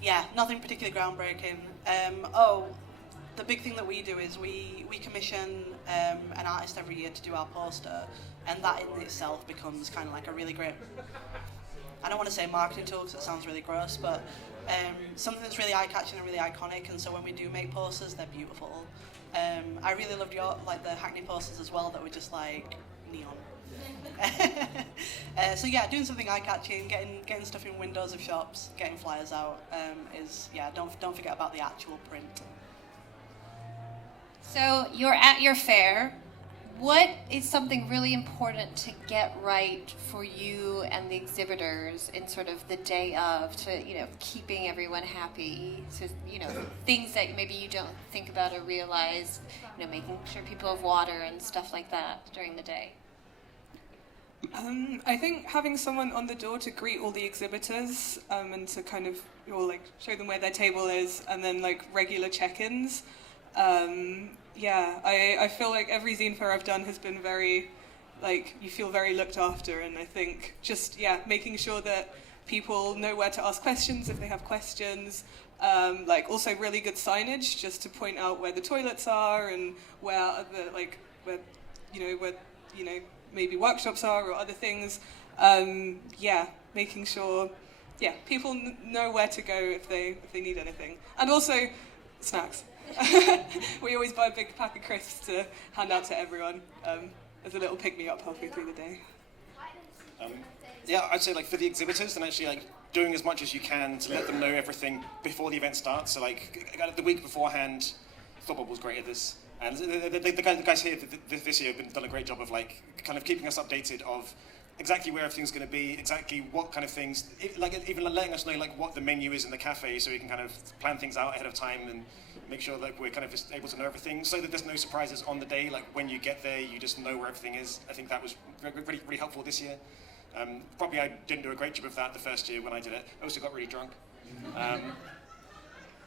Yeah, nothing particularly groundbreaking. The big thing that we do is we commission an artist every year to do our poster, and that in itself becomes kind of like a really great, I don't want to say marketing tool because it sounds really gross, but something that's really eye-catching and really iconic. And so when we do make posters, they're beautiful. I really loved the Hackney posters as well, that were just like neon. So yeah, doing something eye-catching, getting stuff in windows of shops, getting flyers out is, yeah, don't forget about the actual print. So you're at your fair. What is something really important to get right for you and the exhibitors in sort of the day of, to keeping everyone happy? So things that maybe you don't think about or realize, making sure people have water and stuff like that during the day. I think having someone on the door to greet all the exhibitors and to kind of show them where their table is, and then like regular check-ins. I feel like every zine fair I've done has been very, you feel very looked after, and I think just making sure that people know where to ask questions if they have questions. Also really good signage just to point out where the toilets are and where maybe workshops are or other things. Making sure people know where to go if they need anything. And also snacks. We always buy a big pack of crisps to hand out to everyone as a little pick-me-up halfway through the day. I'd say for the exhibitors, then actually doing as much as you can to let them know everything before the event starts. So the week beforehand, Thought Bubble was great at this. And the guys here this year have done a great job of kind of keeping us updated of exactly where everything's going to be, exactly what kind of things, even letting us know what the menu is in the cafe, so we can kind of plan things out ahead of time and make sure that we're kind of just able to know everything, so that there's no surprises on the day. When you get there, you just know where everything is. I think that was really, really helpful this year. Probably I didn't do a great job of that the first year when I did it. I also got really drunk,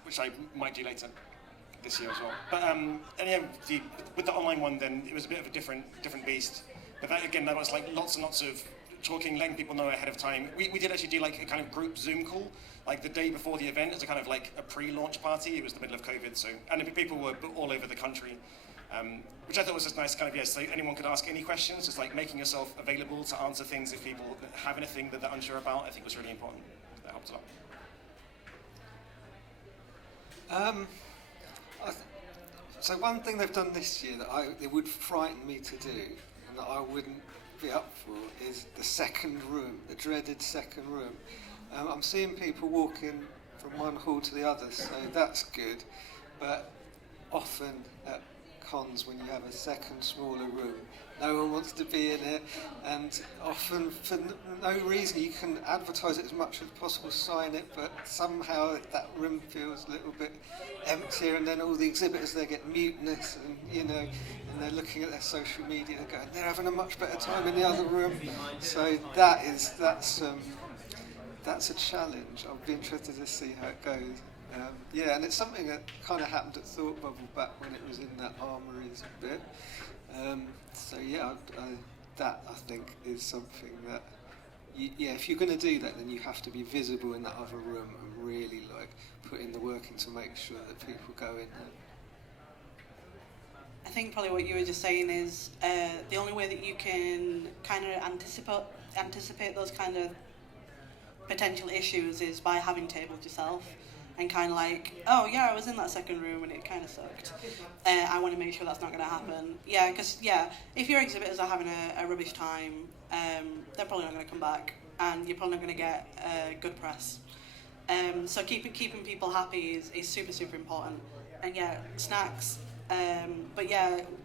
which I might do later this year as well. But with the online one, then it was a bit of a different beast. But that was lots and lots of talking, letting people know ahead of time. We did actually do a kind of group Zoom call, the day before the event, as a kind of a pre-launch party. It was the middle of COVID, and people were all over the country, which I thought was just nice. So anyone could ask any questions, just making yourself available to answer things if people have anything that they're unsure about. I think was really important. That helped a lot. So one thing they've done this year that it would frighten me to do, and that I wouldn't be up for, is the second room, the dreaded second room. I'm seeing people walking from one hall to the other, so that's good. But often at cons, when you have a second smaller room, no one wants to be in it, and often for no reason you can advertise it as much as possible, sign it, but somehow that room feels a little bit emptier, and then all the exhibitors there get mutinous, and and they're looking at their social media and going, they're having a much better time in the other room. So that's a challenge. I'll be interested to see how it goes. And it's something that kind of happened at Thought Bubble back when it was in that armories bit. That I think is something that, if you're going to do that, then you have to be visible in that other room and really put in the work in to make sure that people go in there. I think probably what you were just saying is the only way that you can kind of anticipate those kind of potential issues is by having tables yourself. And kind of I was in that second room and it kind of sucked. I want to make sure that's not going to happen. Because if your exhibitors are having a rubbish time, they're probably not going to come back, and you're probably not going to get good press. So keeping people happy is super, super important. And snacks. But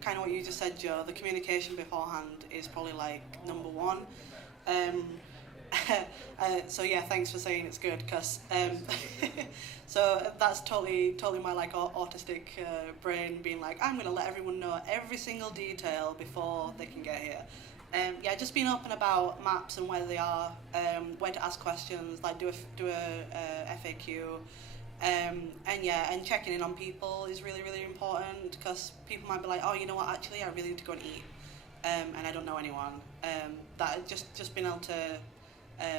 kind of what you just said, Joe, the communication beforehand is probably number one. Thanks for saying it's good, because so that's totally my autistic brain being I'm going to let everyone know every single detail before they can get here. Just being open about maps and where they are, where to ask questions, do a FAQ, and checking in on people is really, really important, because people might be actually I really need to go and eat, and I don't know anyone. That just being able to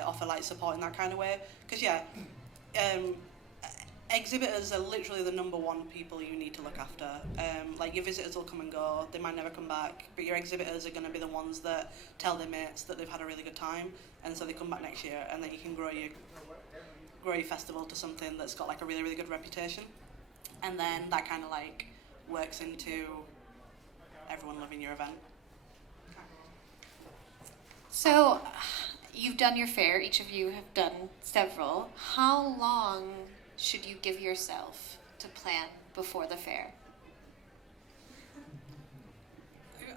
offer support in that kind of way, because exhibitors are literally the number one people you need to look after. Your visitors will come and go, they might never come back, but your exhibitors are going to be the ones that tell their mates that they've had a really good time, and so they come back next year, and then you can grow your festival to something that's got a really, really good reputation, and then that kind of works into everyone loving your event. So you've done your fair, each of you have done several. How long should you give yourself to plan before the fair?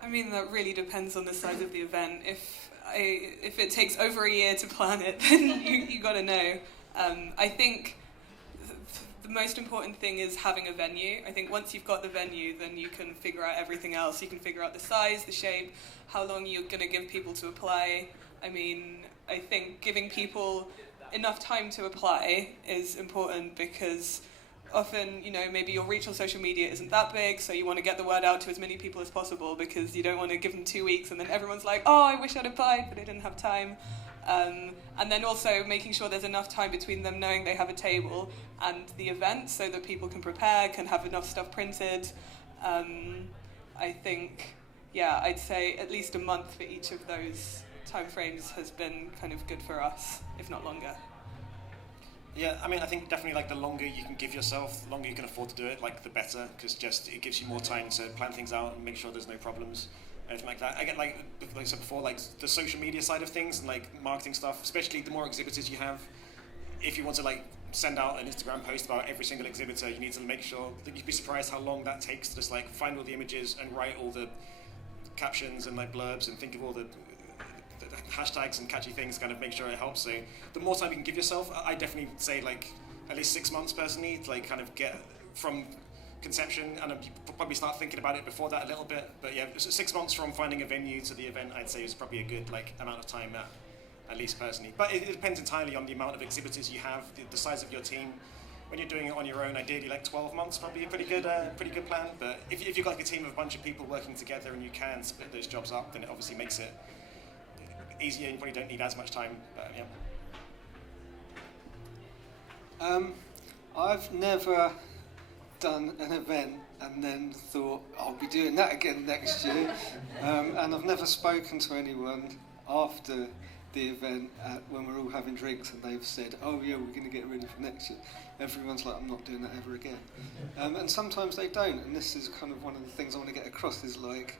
I mean, that really depends on the size of the event. If it takes over a year to plan it, then you got to know. I think the most important thing is having a venue. I think once you've got the venue, then you can figure out everything else. You can figure out the size, the shape, how long you're going to give people to apply. I mean, I think giving people enough time to apply is important, because often, maybe your reach on social media isn't that big, so you want to get the word out to as many people as possible, because you don't want to give them 2 weeks and then everyone's like, oh, I wish I'd applied, but I didn't have time. And then also making sure there's enough time between them knowing they have a table and the event, so that people can prepare, can have enough stuff printed. I think, I'd say at least a month for each of those timeframes has been kind of good for us, if not longer. Yeah, I mean, I think definitely like the longer you can give yourself, the longer you can afford to do it, like the better, because just it gives you more time to plan things out and make sure there's no problems, anything like that. I get like I said before, like the social media side of things and like marketing stuff, especially the more exhibitors you have. If you want to like send out an Instagram post about every single exhibitor, you need to make sure that you'd be surprised how long that takes to just like find all the images and write all the captions and like blurbs and think of all the hashtags and catchy things, kind of make sure it helps. So the more time you can give yourself, I definitely say like at least 6 months personally to like kind of get from conception, and you probably start thinking about it before that a little bit. But yeah, 6 months from finding a venue to the event, I'd say is probably a good like amount of time at least personally. But it depends entirely on the amount of exhibitors you have, the size of your team. When you're doing it on your own, ideally like 12 months probably a pretty good plan. But if you've got like a team of a bunch of people working together and you can split those jobs up, then it obviously makes it easier. You probably don't need as much time, but yeah. I've never done an event and then thought I'll be doing that again next year, and I've never spoken to anyone after the event when we're all having drinks and they've said, oh yeah, we're going to get ready for next year. Everyone's like, I'm not doing that ever again. And sometimes they don't, and this is kind of one of the things I want to get across, is like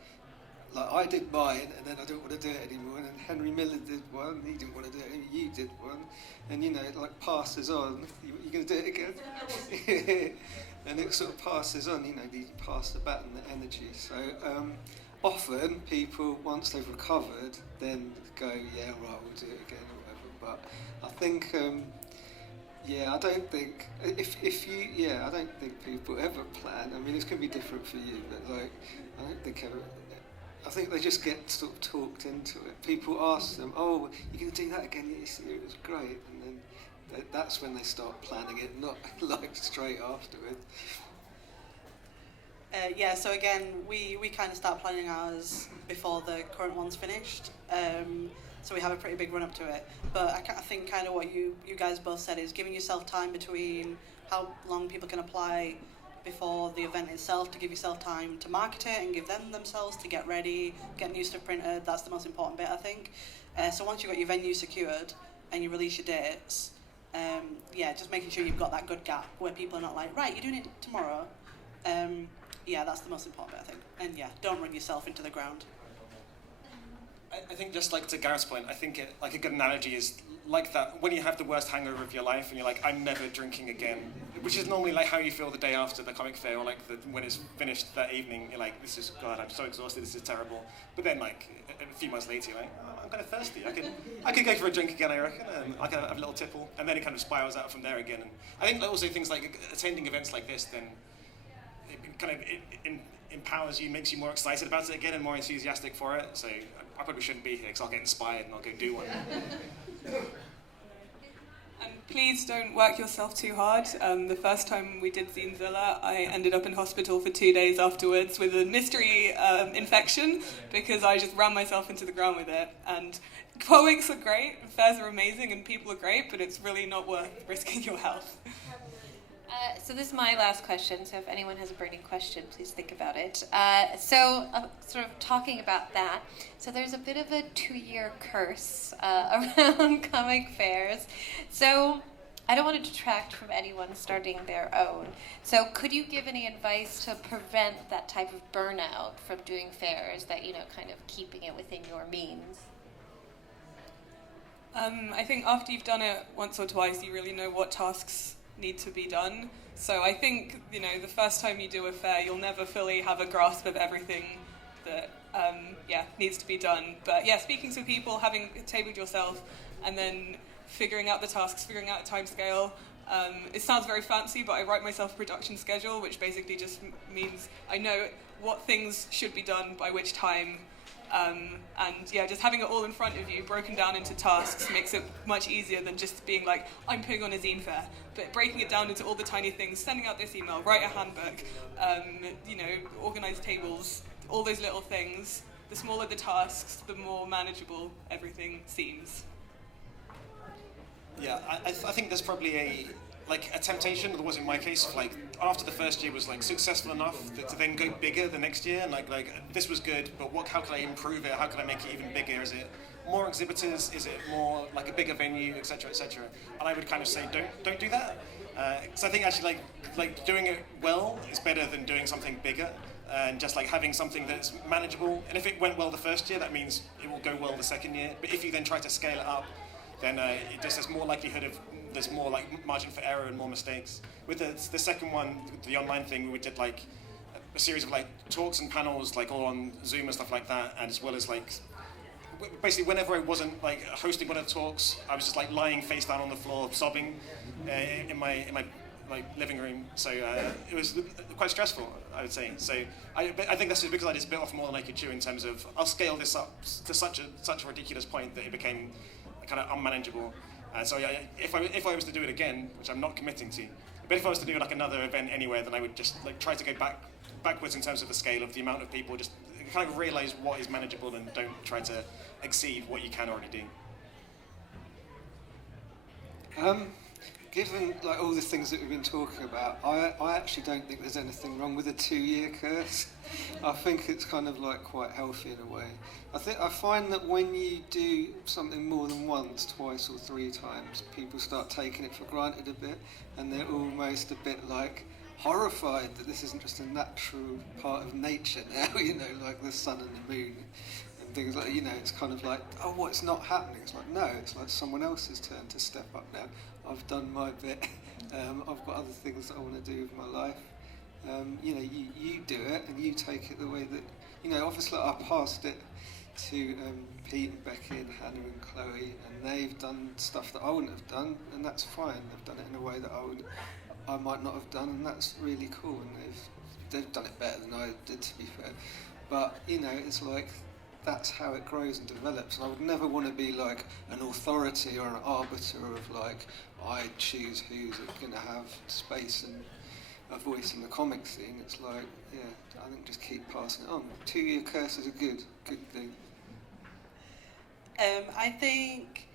I did mine, and then I don't want to do it anymore, and then Henry Miller did one, he didn't want to do it anymore, you did one, and it like passes on. You're going to do it again? And it sort of passes on, you pass the baton, the energy. So often people, once they've recovered, then go, yeah, right, we'll do it again or whatever. But I think, I don't think, I don't think people ever plan. I mean, it's going to be different for you, but like, I don't think ever. I think they just get sort of talked into it. People ask them, oh, you're going to do that again? Yes, it was great. And then that's when they start planning it, not like straight afterwards. So again, we kind of start planning ours before the current one's finished. So we have a pretty big run up to it. But I think kind of what you guys both said is giving yourself time between how long people can apply before the event itself, to give yourself time to market it and give them themselves to get ready, get new stuff printed. That's the most important bit, I think. So once you've got your venue secured and you release your dates, just making sure you've got that good gap where people are not like, right, you're doing it tomorrow. That's the most important bit, I think. And don't run yourself into the ground. I think just like to Gareth's point, I think like a good analogy is like that when you have the worst hangover of your life and you're like, I'm never drinking again, which is normally like how you feel the day after the comic fair, or like when it's finished that evening, you're like, this is, God, I'm so exhausted, this is terrible. But then like a few months later, you're like, oh, I'm kind of thirsty, I could go for a drink again, I reckon, and I can have a little tipple, and then it kind of spirals out from there again. And I think also things like attending events like this, then it kind of empowers you, makes you more excited about it again and more enthusiastic for it. So I probably shouldn't be here because I'll get inspired and I'll go do one. And please don't work yourself too hard. The first time we did Zinezilla, I ended up in hospital for 2 days afterwards with a mystery infection because I just ran myself into the ground with it. And comics are great, fairs are amazing, and people are great, but it's really not worth risking your health. So this is my last question, so if anyone has a burning question, please think about it. Sort of talking about that, so there's a bit of a 2-year curse around comic fairs. So I don't want to detract from anyone starting their own. So could you give any advice to prevent that type of burnout from doing fairs, that, kind of keeping it within your means? I think after you've done it once or twice, you really know what tasks need to be done. So I think, the first time you do a fair, you'll never fully have a grasp of everything that, needs to be done. But speaking to people, having tabled yourself, and then figuring out the tasks, figuring out a timescale, It sounds very fancy, but I write myself a production schedule, which basically just means I know what things should be done by which time. And yeah, just having it all in front of you, broken down into tasks, makes it much easier than just being like, I'm putting on a zine fair. But breaking it down into all the tiny things, sending out this email, write a handbook, organize tables, all those little things. The smaller the tasks, the more manageable everything seems. Yeah, I think there's probably a temptation, that was in my case, after the first year was successful enough to then go bigger the next year, and this was good, but how can I improve it? How can I make it even bigger? Is it more exhibitors? Is it more like a bigger venue, etc., etc.? And I would kind of say, don't do that, because I think actually doing it well is better than doing something bigger. And just having something that's manageable, and if it went well the first year, that means it will go well the second year. But if you then try to scale it up, then there's more likelihood of there's more margin for error and more mistakes. With the second one, the online thing, we did a series of talks and panels all on Zoom and stuff like that, and as well as basically whenever I wasn't hosting one of the talks, I was just lying face down on the floor sobbing in my living room. So it was quite stressful, I would say. So I think that's just because I just bit off more than I could chew in terms of I'll scale this up to such a ridiculous point that it became kind of unmanageable. So yeah, if I was to do it again, which I'm not committing to, but if I was to do another event anywhere, then I would just try to go backwards in terms of the scale of the amount of people, just kind of realize what is manageable and don't try to exceed what you can already do. Given all the things that we've been talking about, I actually don't think there's anything wrong with a 2-year curse. I think it's kind of quite healthy in a way. I find that when you do something more than once, twice or 3 times, people start taking it for granted a bit, and they're almost a bit horrified that this isn't just a natural part of nature now, like the sun and the moon. And things it's kind of it's not happening. It's no, it's someone else's turn to step up now. I've done my bit. I've got other things that I want to do with my life. You do it and you take it the way that, obviously I passed it to Pete and Becky and Hannah and Chloe, and they've done stuff that I wouldn't have done, and that's fine. They've done it in a way that I might not have done, and that's really cool, and they've done it better than I did, to be fair. But, it's that's how it grows and develops. And I would never want to be an authority or an arbiter of I choose who's going to have space and a voice in the comic scene. It's I think just keep passing it on. 2-year curses are good thing. I think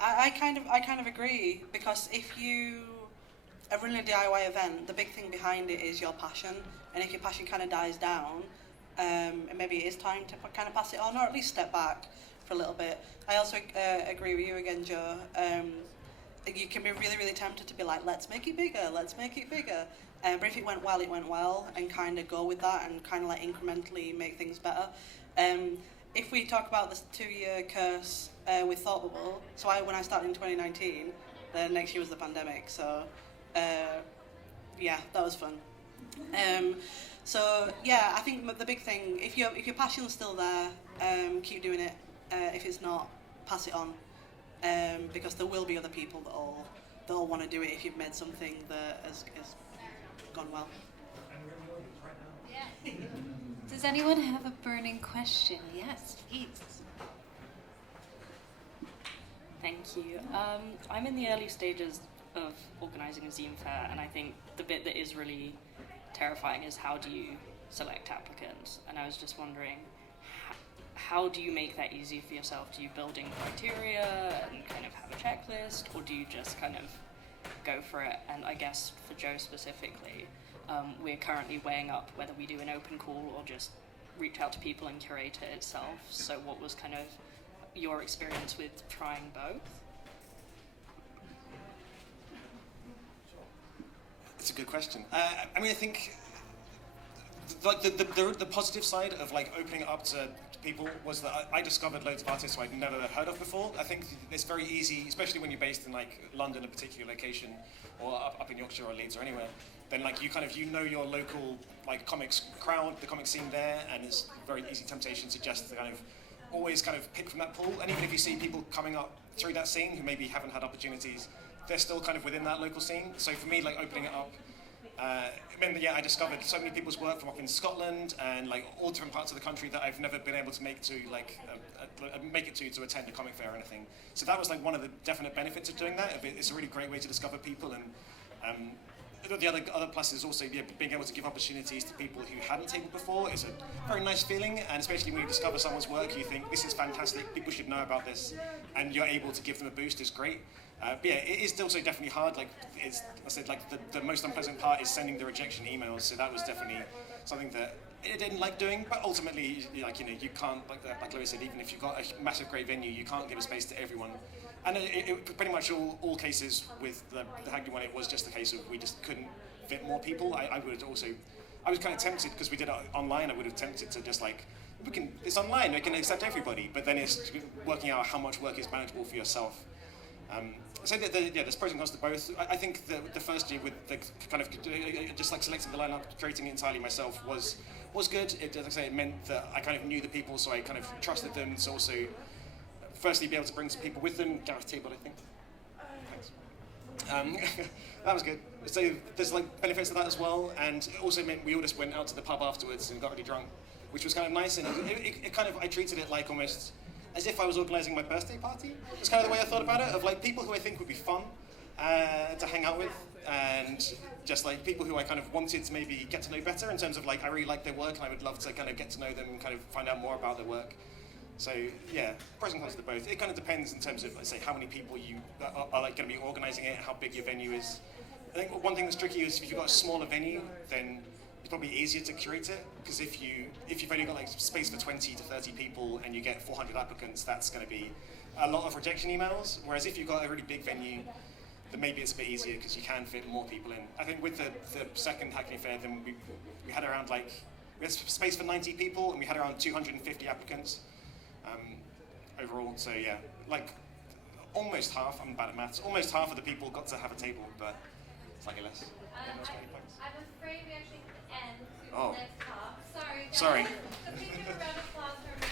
I kind of agree, because if you are running a DIY event, the big thing behind it is your passion, and if your passion kind of dies down, maybe it is time to kind of pass it on, or at least step back for a little bit. I also agree with you again, Joe. You can be really, really tempted to be let's make it bigger. But if it went well, and kind of go with that and kind of incrementally make things better. If we talk about this 2-year curse with Thought Bubble, so when I started in 2019, the next year was the pandemic, so yeah, that was fun. So yeah, I think the big thing, if your passion's still there, keep doing it. If it's not, pass it on, because there will be other people that'll want to do it if you've made something that has gone well. Yeah. Does anyone have a burning question? Yes, please. Thank you. I'm in the early stages of organising a zine fair, and I think the bit that is really terrifying is how do you select applicants? And I was just wondering, how do you make that easy for yourself? Do you build in criteria and kind of have a checklist, or do you just kind of go for it? And I guess for Joe specifically, we're currently weighing up whether we do an open call or just reach out to people and curate it itself. So what was kind of your experience with trying both? That's a good question. I mean, I think the positive side of opening it up to people was that I discovered loads of artists who I'd never heard of before. I think it's very easy, especially when you're based in London, a particular location, or up in Yorkshire or Leeds or anywhere. Then you know your local comics crowd, the comic scene there, and it's very easy temptation to just always pick from that pool. And even if you see people coming up through that scene who maybe haven't had opportunities, they're still kind of within that local scene. So for me, like opening it up, I discovered so many people's work from up in Scotland and like all different parts of the country that I've never been able to make to make it to attend a comic fair or anything. So that was like one of the definite benefits of doing that. It's a really great way to discover people, and the other plus is also being able to give opportunities to people who hadn't taken before is a very nice feeling, and especially when you discover someone's work, you think this is fantastic, people should know about this, and you're able to give them a boost is great. But yeah, it is also definitely hard. Like I said, like the most unpleasant part is sending the rejection emails. So that was definitely something that I didn't like doing. But ultimately, you can't like Louis said, even if you've got a massive great venue, you can't give a space to everyone. And it pretty much all cases with the Hackney one, it was just a case of we just couldn't fit more people. I was kind of tempted because we did it online. I would have tempted to just like it's online, we can accept everybody. But then it's working out how much work is manageable for yourself. So there's pros and cons to both. I think the first year with the kind of just like selecting the lineup, creating it entirely myself was good. As I say, it meant that I kind of knew the people, so I kind of trusted them to also, firstly, be able to bring some people with them. Gareth Table, I think. Thanks. That was good. So there's like benefits to that as well, and it also meant we all just went out to the pub afterwards and got really drunk, which was kind of nice. And it kind of I treated it like almost as if I was organising my birthday party. It's kind of the way I thought about it, of like people who I think would be fun to hang out with, and just like people who I kind of wanted to maybe get to know better in terms of like I really like their work and I would love to kind of get to know them and kind of find out more about their work. So yeah, pros and cons to both. It kind of depends in terms of, let's say, how many people you are like going to be organising it, how big your venue is. I think one thing that's tricky is if you've got a smaller venue, then it's probably easier to curate it, because if you've only got like space for 20 to 30 people and you get 400 applicants, that's going to be a lot of rejection emails. Whereas if you've got a really big venue, then maybe it's a bit easier because you can fit more people in. I think with the second Hackney Fair, then we had around we had space for 90 people and we had around 250 applicants overall. So yeah, like almost half. I'm bad at maths. Almost half of the people got to have a table, but slightly less. I'm afraid we actually end to Oh. the next talk. Sorry, guys. Sorry. So please give a round of applause for